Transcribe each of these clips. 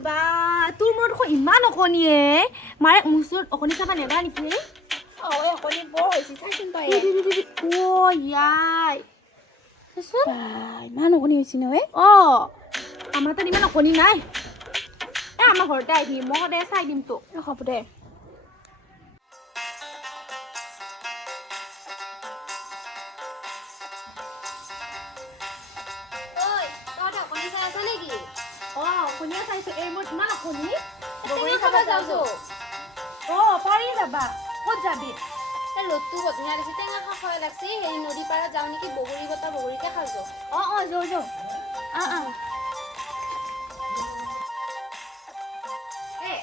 বা তোৰ মূৰত দেখোন ইমান অকণিয়ে মাৰে মোৰ ওচৰত অকণি চাবা নেদা নেকি অকণি বৰ হৈছে চাচোন তই ইয়াই ইমান অকণি হৈছে নহয় আমাৰ তাত ইমান অকণি নাই আমাৰ ঘৰতে আহিবি মই সদায় চাই দিম তোক হ'ব দে অকণিয়ে চাইছো এই মোৰ ইমান অকণি বগৰী খাব যাওঁ পাৰি যাবা ক'ত যাবি ৰ'দটো বধনীয়া দেখি টেঙা খাব লাগছি সেই নদী পাৰত যাওঁ নেকি বগৰী বতা বগৰীকে খাওঁ যাওঁ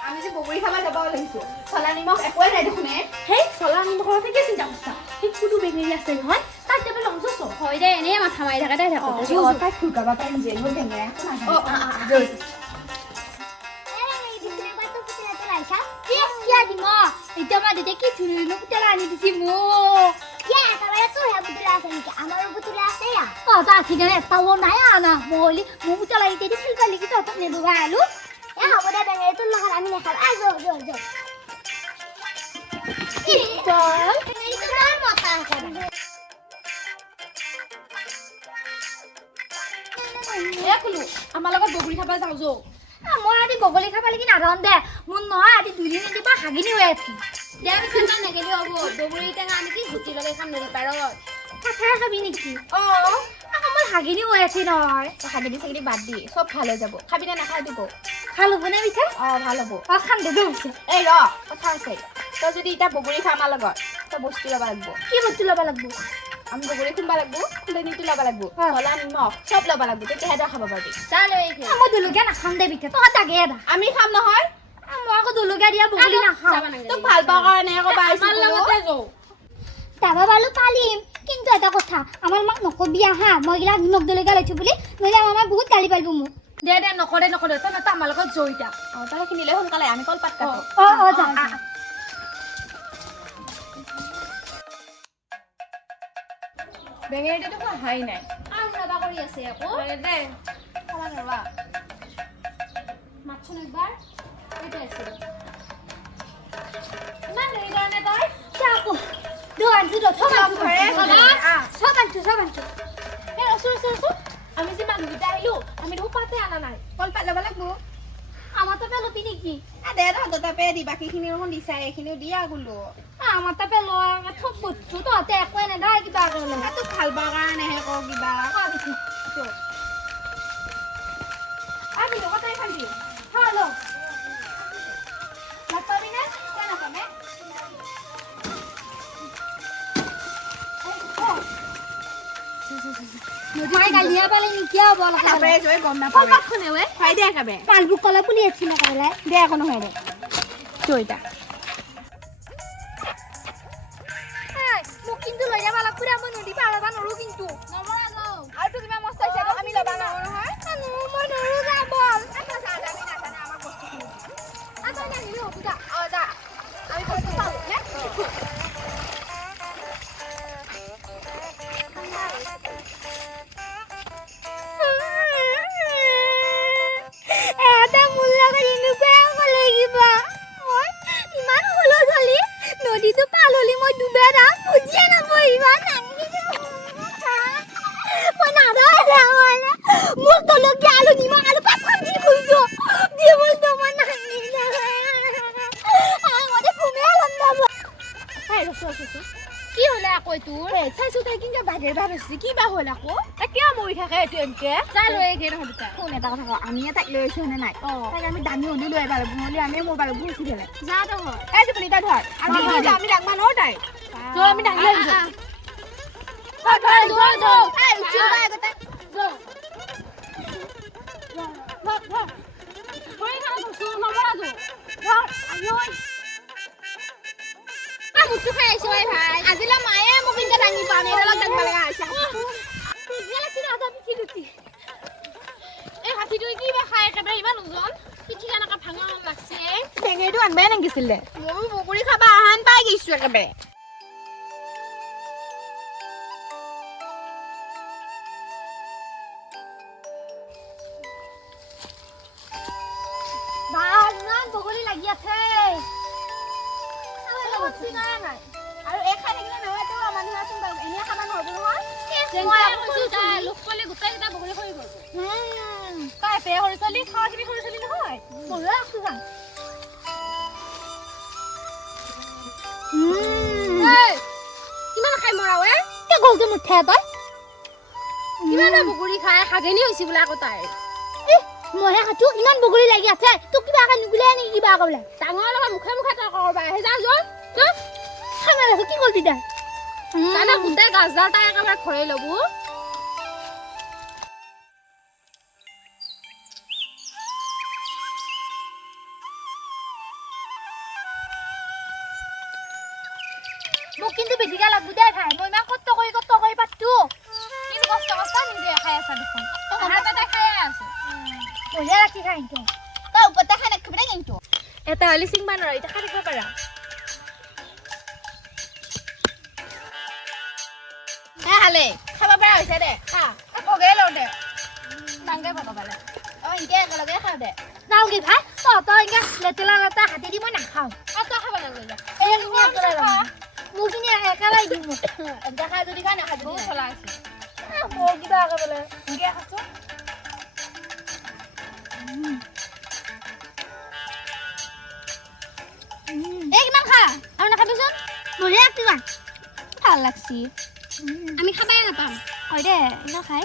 আমি যে বগৰী খাব যাব লাগিছো চলা নিমখ একোৱে নাই দেখোন সেই চলা নিমখৰ কথা কি চিন্তা কৰিছা সেই কুটু বেগেৰী আছে নহয় তাত যাবলৈ লংচছ হয় দে এনেই মাথা মাৰি থাকে তাই তাই ফুলকাবা পাৰিম যে মোৰ বেঙেৰা এতিয়া মই দেউতাই কি ধুনীয়া পুতলা আনি দিছি মোক এটাও নাই আনা মলি মোৰ পুতলা এতিয়া খেলিব লাগি তহঁতক নেদবা আলো হ'ব দে বেঙেৰি তোৰ লগত আমি নেখাম আমাৰ লগত বগৰী খাব যাওঁ মই আজি বগলী খাব লাগি নাযাওঁ দে মোৰ নহয় আজি দুদিন এদিন হাগিনি হৈ আছে দে পিছত নেগেলি হ'ব বগৰী টেঙা আমি কি জুতি লগাই খাম নদী পাৰত কথাই খাবি নেকি মই হাগিনি হৈ আছে নহয় হাগিনি চাগিনি বাদ দি চব ভাল হৈ যাব খাবি নে নাখাই দিব ভাল হ'ব নে পিঠা ভাল হ'ব খাম দে এই কথা আছে তই যদি এতিয়া বগৰী খা আমাৰ লগত তই বস্তু ল'ব লাগিব কি বস্তু ল'ব লাগিব আমি বগৰী খুন্দ লাগিব খুন্দনিটো ল'ব লাগিব চলা নিমখ চব ল'ব লাগিব তেতিয়াহে তই খাব পাৰিবি যা লৈ মই জলকীয়া নাখাম দে পিঠা তই তাকে এটা আমি খাম নহয় মই আকৌ জলকীয়া দিয়া বগলী নাখাওঁ তোক ভাল পাওঁ কাৰণে আকৌ যাবা পালো পালিম কিন্তু এটা কথা আমাৰ মাক নকবি হা মই এইগিলা নিমখ জলকীয়া লৈছো বুলি নহ'লে আমাৰ মায়ে বহুত গালি পাৰিব মোক দে নকৰে তই আমাৰ লগত জড়িতা তই কিনিলে সোনকালে আমি কলপাত কাটো যা বেঙেৰিটো হাই নাই কৰি আছে আকৌ দে মাতচোন একবাৰ এইটো আছে ইমান দেৰি কাৰণে তই আকৌ আমি যে মানুহকেইটা আহিলো আমি দেখোন পাতে অনা নাই কলপাত ল'ব লাগিব আমাৰ তাপে ল'বি নেকি দে তহঁতৰ তাপে দি বাকীখিনি দেখোন দিছাই এইখিনিও দিয়া বোলো আমাৰ তাপে লয় থব বস্তু তহঁতে একোৱে নেদাই কিবা তোক ভাল পাওঁ কাৰণেহে কওঁ কিবা কথাই খাবি গালিয়া পালে নেকি হ'ব গম নাপাওঁ খাই দে একেবাৰে মালভোগ কলা পুলি আছিল নকৰিলে দে একো নহয় দে চৈতা মোক কিন্তু লৈ যাব লাগব ৰে মই নদী পাৰ পৰা নৰো কিন্তু আৰু তো কিবা মস্ত হৈছে আমি ল'বা নোৱাৰো নহয় মই নৰো যাব যা আমি বস্তু পাওঁ এটা মোৰ লগত এনেকুৱাই হ'ব লাগিব মই ইমান সৰু ছোৱালী নদীটো পাৰ হ'লে মই ডুবে যাম বুজিয়ে নাপাওঁ ইমান মই নাজানো মোক জলকীয়া আলু নিমখ আলু পাঁচখন দি বলছো মই নাজানো মতে ঘুমিয়ে ল'ম কি হ'লে আকৌ তোৰ চাইছো তাই কিন্তু বাঘেৰ ভাব হৈছে কিবা হ'ল আকৌ কিয় মৰি থাকে এইটো এনেকে যাই লৈ আহে নহয় দুটা শুন এটা কথা কওঁ আমিয়ে তাইক লৈ আহিছো নে নাই তাইক আমি দামী হ'লেও লৈ আহিব লাগিব নহ'লে আমি মোৰ বাৰু ভুচি ফেলে যা নহয় এই টোপনি তই ধৰ আমি ডাঙৰ নহয় তাই আমি দাঙি লৈ আহিছো আজিলৈ মায়ে মোক কিন্তু দাঙি পোৱা নাই অলপ দাঙিব লগা হৈছে এই হাতীটোৱে কি বা খাই একেবাৰে ইমান ওজন পিঠি কেনেকৈ ভাঙা লাগছে বেঙেৰিটো আনবাই নাগিছিলে মোৰো বগৰী খাবা আহান পাই গৈছো একেবাৰে লাগি আছে নাই আৰু এই খাই থাকিলে নহয় তো মানুহ আছোন এনে খাবা নহব নহয় মই কৈছো লোক কলে গোটাই কিটা বগৰী হৈ গ'ল তাই পে সৰু ছোৱালী খাৱা কিবি সৰু ছোৱালী নহয় বঢ়িয়া আছে যাম কিমান খাই মৰা ঐ কি গলতে মুঠে তই কিমান বগৰী খাই খাগেনি হৈছি বোলে আকৌ তাই মইহে খাতো ইমান বগৰী লাগি আছে তোক কিবা এটা নুগুলে নেকি কিবা কবলে ডাঙৰ লগত মুখে মুখে তই কৰবা হে যা যোৱা খানা দেখো কি গলতি দা জানা গোটেই গাছডাল তাই একেবাৰে খৰাই ল'ব মোক কিন্তু বেদিকা লাগব দে খাই মই ইমান কষ্ট কৰি পাতটো কিন্তু কষ্ট কষ্ট নিজে খাই আছা দেখোন হাতে খাই আছে বঢ়িয়া ৰাখি খাই কিন্তু তই ওপৰতে খাই নাখিবি কিন্তু এটা হলি চিংবা নৰা এটা খাই থাকিব পাৰা হালে খাব পৰা হৈছে দে খা ভগে লওঁ দে ডাঙকে ভগবালে ইনকে একেলগে খাওঁ দে নালগে ভাই তই এনেকে লেতেলা লেতা হাতে দি মই নাখাওঁ তই খাব নালাগে মোৰখিনি একেবাৰে দিম মোক দেখা যদি খা নাখা যদি চলা আছে মোৰ কিবা একেবাৰে এনেকে খাইছো এই কিমান খা আৰু নাখাবিচোন বঢ়িয়া কিমান ভাল লাগছি আমি খাবাই নাপাম হয় দে এনেও খাই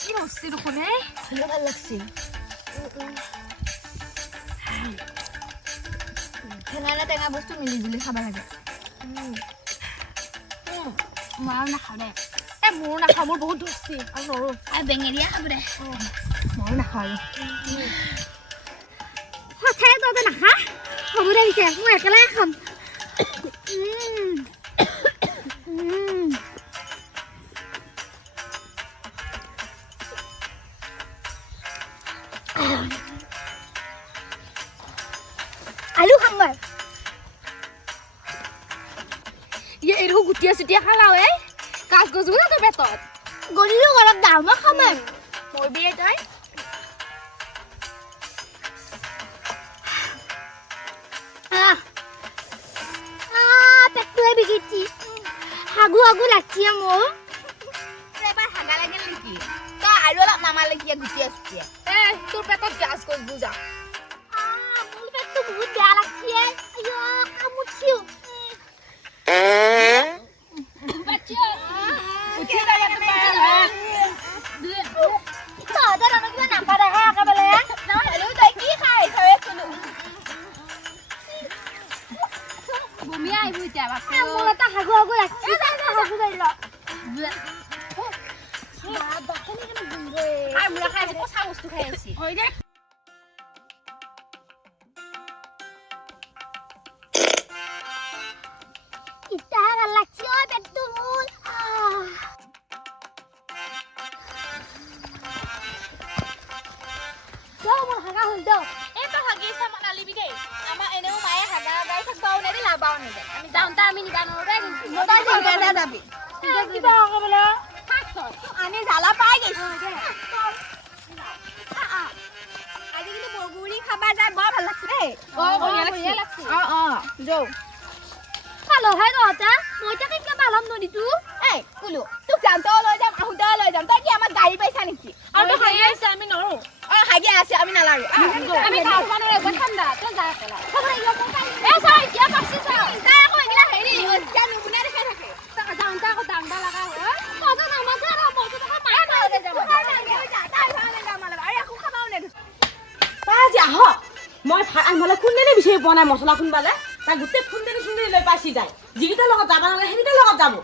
কি হচ্ছি দেখোন ভাল লাগছি টেঙা টেঙা বস্তু মিলি জুলি খাব লাগে মই আৰু নাখাওঁ দে মোৰ নাখাওঁ মোৰ বহুত ধৰছি আৰু নৰো আৰু বেঙেৰীয়া খাব দে মই নাখাওঁ সঁচাই তই নাখা হ'ব দে পিছে মই একেলগে খাম আলু খাম মই এইটো গুটিয়া চুটিয়া খালাও গাছ গছ না তোৰ পেটত গলিলো অলপ দাম মই খাম মৰবি তই পেটটোৱে বিগিছি হাগু লাগছি মোৰ এবাৰ হাগা লাগিল নেকি তই আৰু অলপ নামা লাগি গুটি আছো তোৰ পেটত গাছ গছ বুজা মোৰ পেটটো বহুত বেয়া লাগছি আইও কামুচিও মোৰ এটা হাগু লাগছি হাগু যাই ল হয় দে ইটা ভাল লাগছি পেটটো মোৰ মোৰ হাগা হল দ এইটো হাগি চামান আলিবি দেই আমাৰ এনেও মায়ে হাগা গাই থাকবাও নেদে লাবাও নেদে আমি যাওঁতে আমি নিবা নোৱাৰো যাবি কিবা কবলে আমি জ্বালা পাই গৈছো আজি কিন্তু বৰগুৰি খাবা যায় বৰ ভাল লাগছে দেই বঢ়িয়া লাগছে যৌ পালো হয় তহঁতে মই তাকে কিবা পালম নদীটো এই কুলু তোক যাওঁতেও লৈ যাম আহোঁতেও লৈ যাম তই কি আমাৰ গাড়ী পাইছা নেকি আৰু তো হাগি আছে আমি নৰো হাগি আছে আমি নালাগে আমি খাব নোৱাৰো ঠাণ্ডা তই যা পেলা তাই আকৌ এগিলা হেৰি এতিয়া নুগুনা দেখাই থাকে যাওঁতে আকৌ দাংডা লগা হয় আজি আহক মই ভাত আনবালে খুন্দেনি বিচাৰি পোৱা নাই মছলা খুন্দালে তাই গোটেই খুন্দেনি লৈ পাইছি যায় যিকেইটাৰ লগত যাব নালাগে সেইকেইটাৰ লগত যাব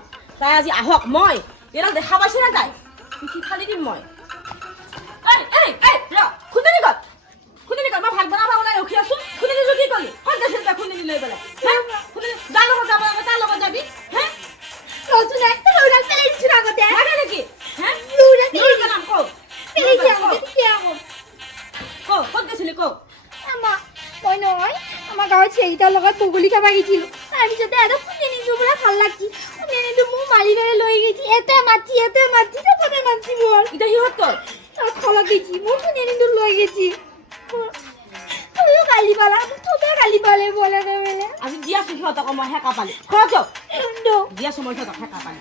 তাই আজি আহক মই এইডাল দেখা পাইছে না তাই পিঠি ফালি দিম মই খুন্দেনি কত মই ভাত বনাব ওলাই ৰখি আছো খুন্দেনি কি কলি সন্ধ্যা খুন্দেনি লৈ পেলাই খুন্দেনি যাৰ লগত যাব লাগে তাৰ লগত যাবি হে লাগে নেকি হে নাম কওক ক'ত গৈছিলি কওক মই নহয় আমাৰ গাঁৱত সেইকেইটাৰ লগত বগলী খাব গৈছিলো তাৰপিছতে এটা খুন্দেনিটো বোলে ভাল লাগছি খুন্দেনিটো মোক মাৰি লৈ গৈছি এতে মাতি চবতে মাতি মোৰ এতিয়া সিহঁত ক'ত তাক খলা গেছি মই শুনে তো লই গেছি তুইও গালি পালা তোকে গালি পালে বলে আজি দিয়াছো সিহঁতক মই হেকা পালি খৰচ তো দিয়াছো মই সিহঁতক হেকা পালি